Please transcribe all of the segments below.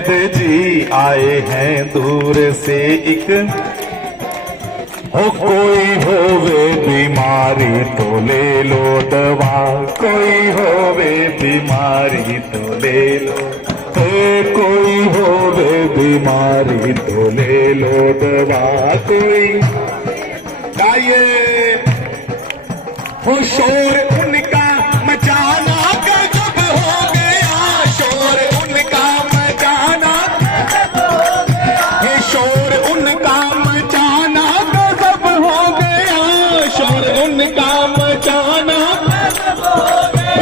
वैद्य जी आए हैं दूर से एक, हो कोई होवे बीमारी तो ले लो दवा, कोई होवे बीमारी तो ले लो, कोई होवे बीमारी तो ले लो दवा, कोई गाइए। हो शोर उनका मचाना गजब हो गया, शोर उनका मचाना गजब हो गया, ये शोर उनका मचाना गजब हो गया, शोर उनका मचाना गजब हो गया।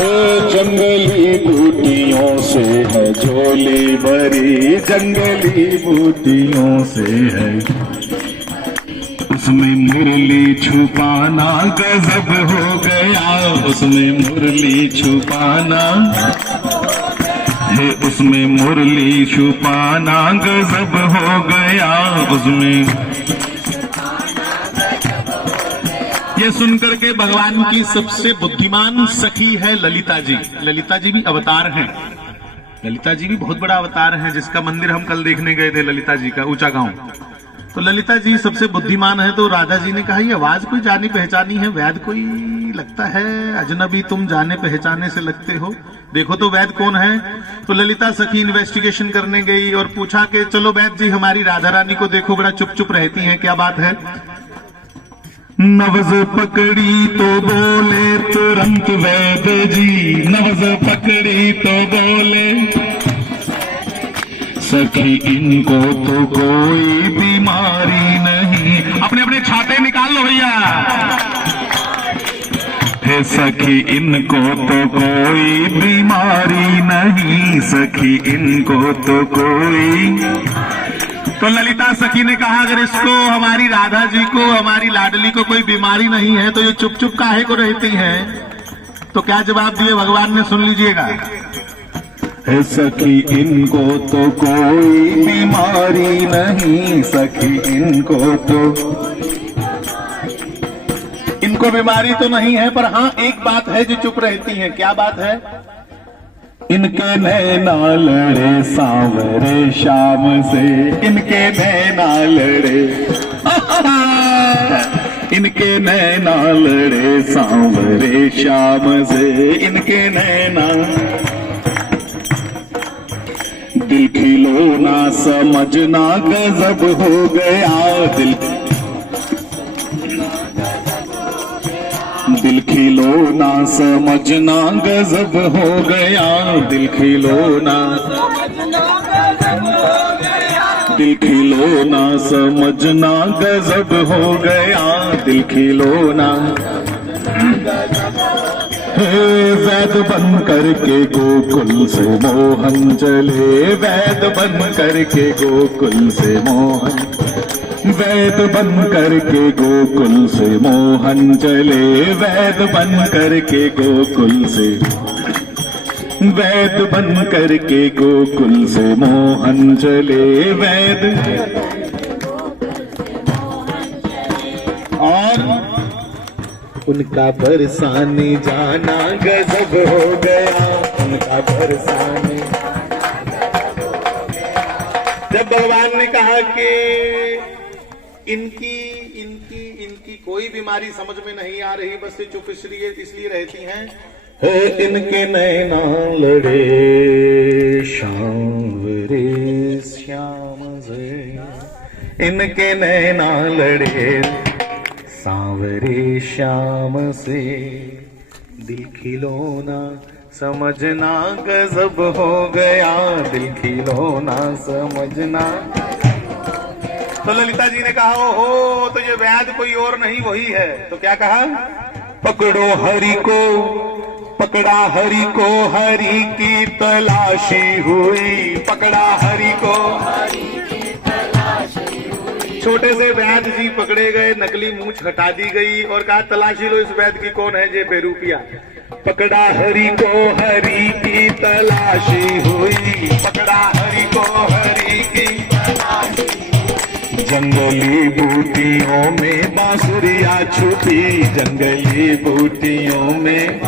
जंगली बूटियों से है झोली भरी, जंगली बूटियों से है, उसमें मुरली छुपाना गजब हो गया, उसमें मुरली छुपाना है, उसमें मुरली छुपाना गजब हो गया, उसमें। ये सुनकर के भगवान की सबसे बुद्धिमान सखी है ललिता जी। ललिता जी भी अवतार हैं, ललिता जी भी बहुत बड़ा अवतार है, जिसका मंदिर हम कल देखने गए थे, ललिता जी का ऊंचा गांव। तो ललिता जी सबसे बुद्धिमान है। तो राधा जी ने कहा ये आवाज कोई जानी पहचानी है, वैद्य कोई लगता है, अजनबी तुम जाने पहचाने से लगते हो, देखो तो वैद्य कौन है। तो ललिता सखी इन्वेस्टिगेशन करने गई और पूछा कि चलो वैद्य जी हमारी राधा रानी को देखो, बड़ा चुप चुप रहती हैं, क्या बात है। नवज पकड़ी तो बोले तुरंत वैद्य जी, नवज पकड़ी तो बोले सखी इनको तो कोई बीमारी नहीं। अपने अपने छाते निकाल लो भैया। हे सखी इनको तो कोई बीमारी नहीं, सखी इनको तो कोई। तो ललिता सखी ने कहा अगर इसको, हमारी राधा जी को, हमारी लाडली को कोई बीमारी नहीं है तो ये चुप चुप काहे को रहती है। तो क्या जवाब दिए भगवान ने, सुन लीजिएगा। है सखी इनको तो कोई बीमारी नहीं, सखी इनको तो, इनको बीमारी तो नहीं है, पर हाँ एक बात है जो चुप रहती है। क्या बात है। इनके नैना लड़े सांवरे शाम से, इनके नैना लड़े, इनके नैना लड़े सांवरे शाम से, इनके नैना। दिल खिलौना समझना गजब हो गया, दिल खिलौना समझना गजब हो गया, दिल खिलौना, दिल खिलौना समझना गजब हो गया, दिल खिलौना। वैद्य बन करके गोकुल से मोहन चले, वैद्य बन करके गोकुल से मोहन, वैद्य बन करके गोकुल से मोहन चले, वैद्य बन करके गोकुल से, वैद्य बन करके गोकुल से मोहन चले, वैद्य। और उनका बरसाने जाना गजब हो गया, उनका बरसाने। जब भगवान ने कहा कि इनकी इनकी इनकी कोई बीमारी समझ में नहीं आ रही, बस ये चुप इसलिए रहती हैं। इनके नैना लड़े सांवरे श्याम से, इनके नैना लड़े सांवरे श्याम से, दिल खिलौना समझना गजब हो गया, दिल खिलौना समझना। तो ललिता जी ने कहा ओहो, तो ये वैद्य कोई और नहीं वही है। तो क्या कहा, पकड़ो हरि को, पकड़ा हरि को, हरि की तलाशी हुई, पकड़ा हरि को, छोटे से वैद्य जी पकड़े गए, नकली मूंछ हटा दी गई और कहा तलाशी लो इस वैद्य की कौन है, जे बेरूपिया। पकड़ा हरि को, हरि की तलाशी हुई, पकड़ा हरि को, हरि की तलाशी। जंगली बूटियों में बांसुरिया छुपी, जंगली बूटियों में,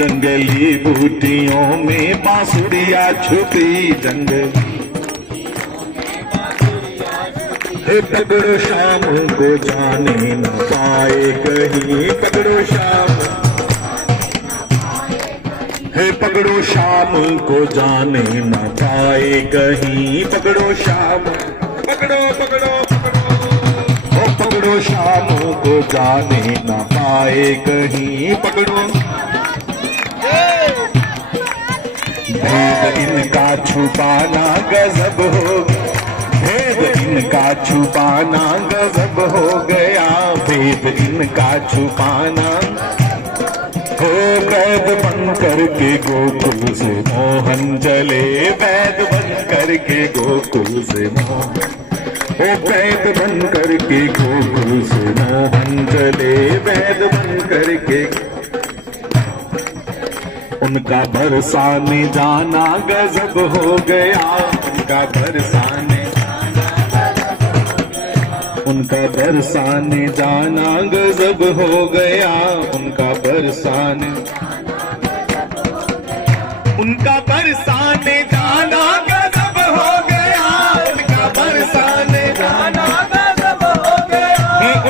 जंगली बूटियों में बांसुरिया छुपी जंगली पकड़ो शाम को जाने न पाए कहीं पकड़ो शाम पकड़ो शाम को जाने न पाए कहीं पकड़ो शाम पकड़ो पकड़ो पकड़ो पकड़ो शाम को जाने न पाए कहीं पकड़ो भेद इनका छुपाना गजब हो भेद इनका छुपाना गजब हो गया भेद इनका छुपाना हो कैद बन करके गोकुल से मोहन चले वैद बन करके गोकुल से मोहन ओ कैद बन करके गोकुल से मोहन चले वैद बन करके उनका बरसाने जाना गजब हो गया उनका बरसाने जाना गजब हो गया उनका बरसाने जाना गजब हो गया उनका बरसाने जाना गजब हो गया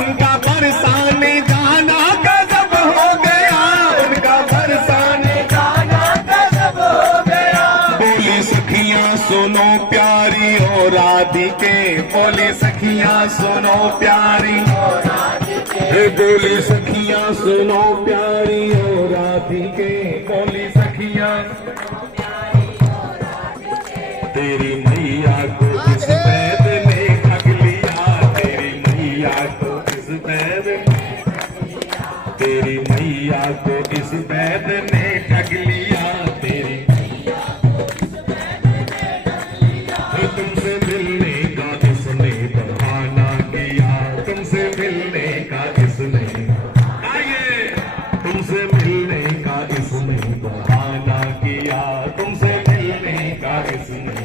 उनका बरसाने जाना गजब हो गया उनका बरसाने जाना गजब हो गया बोली सखियां सुनो प्यारी और राधिके बोली सखियां सुनो प्यारी और राधिके बोली सखियां सुनो प्यारी और राधिके बोली सखियां तेरी मैया को किस वैद ने ठग लिया तेरी मैया को किस वैद तेरी मैया को किस वैद ने ठग लिया तेरी तुमसे मिलने का किसने बहाना किया तुमसे मिलने का किसने तुमसे मिलने का किसने बहाना किया तुमसे मिलने का किसने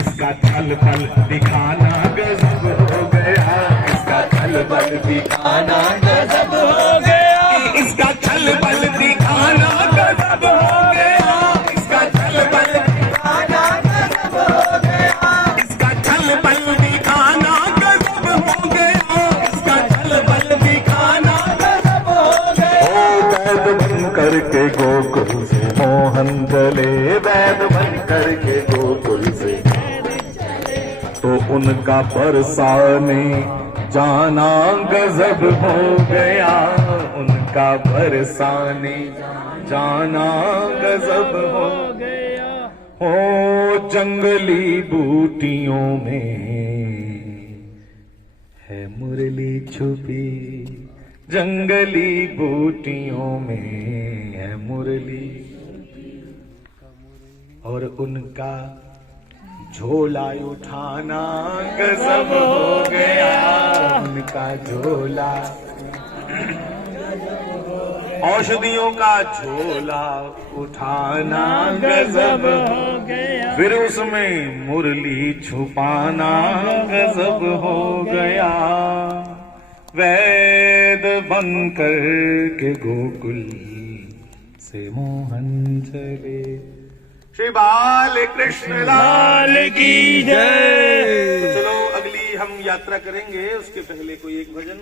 इसका छल बल दिखाना गजब हो गया इसका छल बल दिखाना गजब हो गया इसका छल बल दिखाना गजब हो गया इसका छल बल दिखाना गजब हो गया इसका छल बल दिखाना गजब हो गया इसका छल बल दिखाना गजब हो गया वैद बन करके गोकुल से मोहन चले वैद बन करके गोकुल से तो उनका बरसाने जाना गजब हो गया उनका बरसाने जाना गजब हो गया ओ जंगली बूटियों में है मुरली छुपी जंगली बूटियों में है मुरली और उनका झोला उठाना गजब हो गया उनका झोला औषधियों का झोला उठाना गजब हो गया फिर उसमें मुरली छुपाना गजब हो गया वैद बन के गोकुल से मोहन चले श्री बाल कृष्ण लाल की जय। चलो अगली हम यात्रा करेंगे उसके पहले कोई एक भजन।